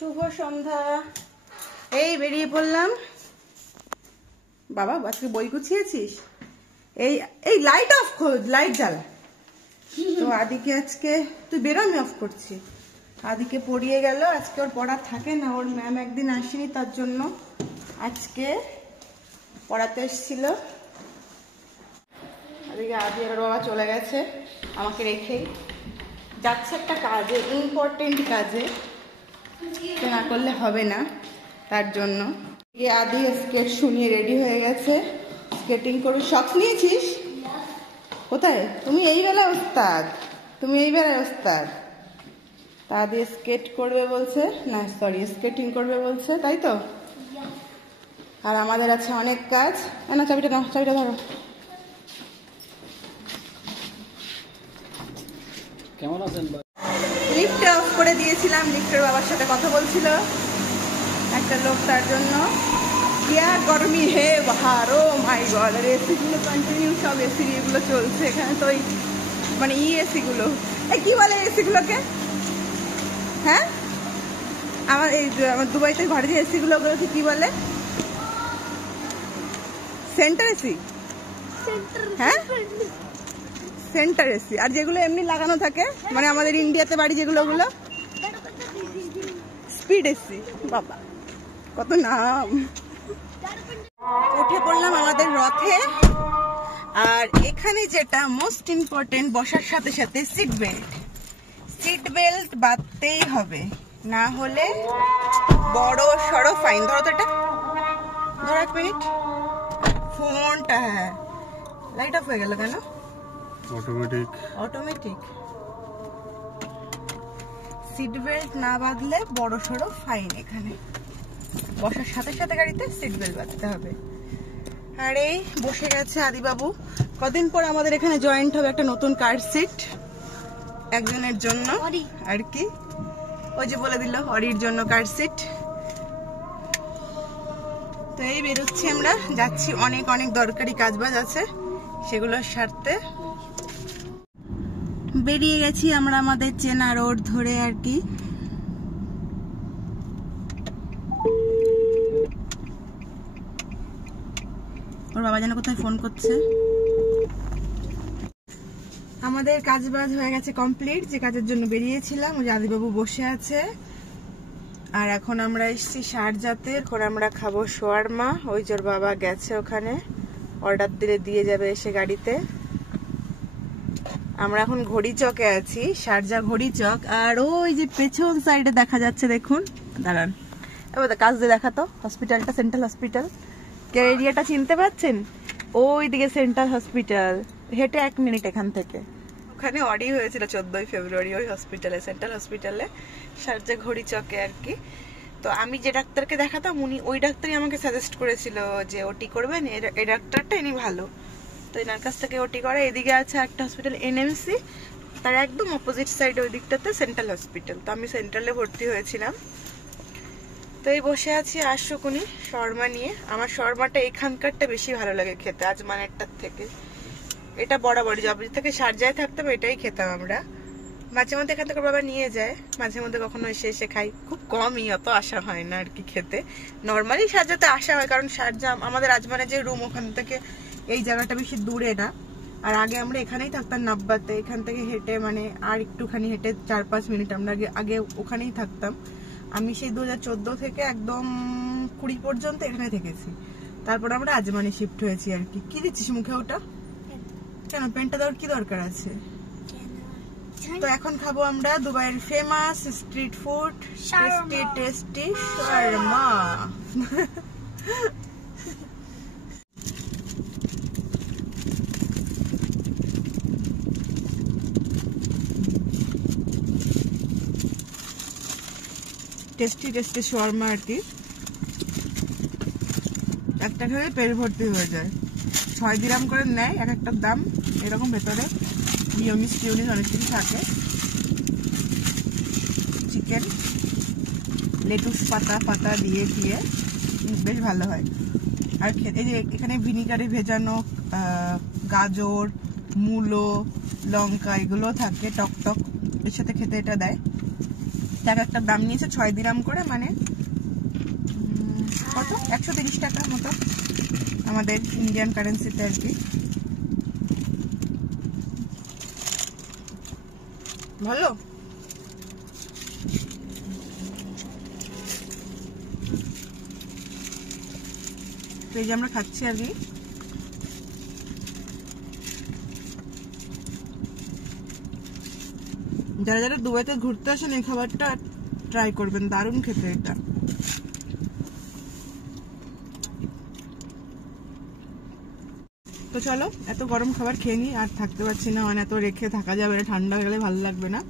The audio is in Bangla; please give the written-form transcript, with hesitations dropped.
শুভ সন্ধ্যা। এই বেরিয়ে পড়লাম। বাবা আজকে বই গুছিয়েছিস? এই এই লাইট অফ কর, লাইট জ্বালা। তো আদিকে আজকে তুই বেরো, আমি অফ করছি। আদিকে পড়িয়ে গেল, আজকে ওর পড়া থাকে না, ওর ম্যাম একদিন আসেনি, তার জন্য আজকে পড়াতে এসেছিল। আদিকে আদি আর বাবা চলে গেছে আমাকে রেখেই, যাচ্ছে একটা কাজে, ইম্পর্টেন্ট কাজে, না করলে হবে না, তার জন্য। আদি স্কেট শুনিয়ে রেডি হয়ে গেছে, স্কেটিং করবি। শখ নিয়েছিস? কোথায়? তুমি এই বেলায় ওস্তাদ, তুমি এই বেলায় ওস্তাদ। তা দিয়ে স্কেট করবে বলছে, না সরি স্কেটিং করবে বলছে, তাই তো? আর আমাদের আছে অনেক কাজ। না চাবিটা নাও, চাবিটা ধরো। কেমন আছেন? লিফট অফ করে দিয়েছিলাম, লিফটের বাবার সাথে কথা বলছিল একটা লোক, তার জন্য। क्या गर्मी है बाहर, ओ माय गॉड। আর এসিগুলো কন্টিনিউ, সব এসি এগুলো চলছে এখানে। তো মানে এসিগুলো, কি বলে এসিগুলোকে? হ্যাঁ, আমার এই আমার দুবাইতে ঘরে যে এসিগুলো, ওগুলোকে কি বলে? Centre AC. হ্যাঁ, সেন্টার এসি। আর যেগুলো এমনি লাগানো থাকে, মানে আমাদের ইন্ডিয়াতে বাড়ি যেগুলো, ওগুলো স্পিড এসি। বাবা কত নাম। উঠে পড়লাম আমাদের রথে। আর এখানে যেটা মোস্ট ইম্পর্টেন্ট, বসার সাথে সাথে সিট বেল্ট। সিট বেল্ট বাঁধতেই হবে, না হলে বড় সড়ো ফাইন। ধরো তো এটা, ধরো 1 মিনিট। ফোনটা, হ্যাঁ লাইট অফ হয়ে গেল কেন? অটোমেটিক। অটোমেটিক। সিট বেল্ট না বাঁধলে বড় সড়ো ফাইন এখানে। বসার সাথে সাথে গাড়িতে সিট বেল্ট বাঁধতে হবে। আর এই বসে গেছে আদিবাবু। কদিন পর আমাদের এখানে জয়েন্ট হবে একটা নতুন কার সিট, একজনের জন্য আর কি। ওই যে বলে দিল অরির জন্য কার সিট। তো এই বেরোচ্ছি আমরা, যাচ্ছি, অনেক অনেক দরকারি কাজবাজ আছে, সেগুলো সারতে বেরিয়ে গেছি আমরা আমাদের চেনা রোড ধরে আর কি। ওর বাবা যেন কোথায় ফোন করছে। আমাদের কাজবাজ হয়ে গেছে কমপ্লিট, যে কাজের জন্য বেরিয়েছিলাম। ওই যে আদিবাবু বসে আছে। আর এখন আমরা এসেছি শারজাতে। এখন আমরা খাবো শোয়ারমা। ওই যে ওর বাবা গেছে ওখানে, অর্ডার দিলে দিয়ে যাবে এসে গাড়িতে। আমরা এখন ঘড়ি চকে আছি, শারজা ঘড়ি চক। আর ওই যে পেছন সাইডে দেখা যাচ্ছে, দেখুন, দাঁড়ান এবার কাজ দিয়ে দেখাতো, হসপিটালটা, সেন্ট্রাল হসপিটাল। কে এরিয়াটা চিনতে পারছেন? ওই দিকে সেন্ট্রাল হসপিটাল, হেঁটে 1 মিনিট এখান থেকে। ওখানে অডি হয়েছিল 14ই ফেব্রুয়ারি, ওই হসপিটালে, সেন্ট্রাল হসপিটালে, শারজা ঘড়ি চকে আর কি। তো আমি যে ডাক্তারকে দেখাতাম, উনি ওই ডাক্তারই আমাকে সাজেস্ট করেছিল যে ওটি করবেন, এই ডাক্তারটা ইনি ভালো। তো এনার কাছ থেকে ওটি করে। এদিকে আছে একটা হসপিটাল এনএমসি, তার একদম অপোজিট সাইডে ওই দিকটাতে সেন্ট্রাল হসপিটাল। তো আমি সেন্ট্রালে ভর্তি হয়েছিলাম। তো এই বসে আছি আশুকুনি শর্মা নিয়ে। আমার শর্মাটা এখানকারটা বেশি ভালো লাগে খেতে আজমানেরটার থেকে। এটা বরাবরই যবে থেকে শারজায় থাকতাম এটাই খেতাম আমরা। মাঝে মধ্যে এখান থেকে বাবা নিয়ে যায়, মাঝে মধ্যে কখনো এসে এসে খাই, খুব কমই, অত আসা হয় না আর কি খেতে। নর্মালি শারজাতে আসা হয়, কারণ শারজা আমাদের আজমানের যে রুম, ওখান থেকে এই জায়গাটা বেশি দূরে না। আর আগে আমরা এখানেই থাকতাম নাব্বাতে, এখান থেকে হেঁটে মানে আর একটুখানি হেঁটে 4-5 মিনিট আমরা আগে ওখানেই থাকতাম। আমি সেই 2014 থেকে একদম 20 পর্যন্ত এখানে থেকেছি। তারপর আমরা আজমানে শিফট হয়েছি আর কি। কি দিচ্ছিস মুখে ওটা? কেন পেনটা দেওয়ার কি দরকার আছে? তো এখন খাবো আমরা দুবাইয়ের famous street food, tasty tasty shawarma. Tasty tasty shawarma আর কি। একটা খেলে পেট ভর্তি হয়ে যায়। 6 দিরাম করে নেয় এক একটার দাম। এরকম ভেতরে মিওনিজ টিওনিজ অনেক কিছু থাকে। চিকেন, লেটুস পাতা পাতা দিয়ে দিয়ে বেশ ভালো হয়। আর খেতে যে এখানে ভিনিগারে ভেজানো গাজর, মূলো, লঙ্কা এগুলো থাকে টক টক, এর সাথে খেতে এটা দেয়। এক একটা দাম নিয়েছে 6 দিরাম করে, মানে কত 130 টাকা মতো আমাদের ইন্ডিয়ান কারেন্সিতে আর কি। ভালো। তো এই যে আমরা খাচ্ছি আর কি। যারা যারা দুবাইতে ঘুরতে আসেন এই খাবারটা ট্রাই করবেন, দারুণ খেতে এটা। তো চলো এত গরম খাবার খেয়ে নি, আর থাকতে পারছি না, মানে এত রেখে থাকা যাবে না, ঠান্ডা হয়ে গেলে ভালো লাগবে না।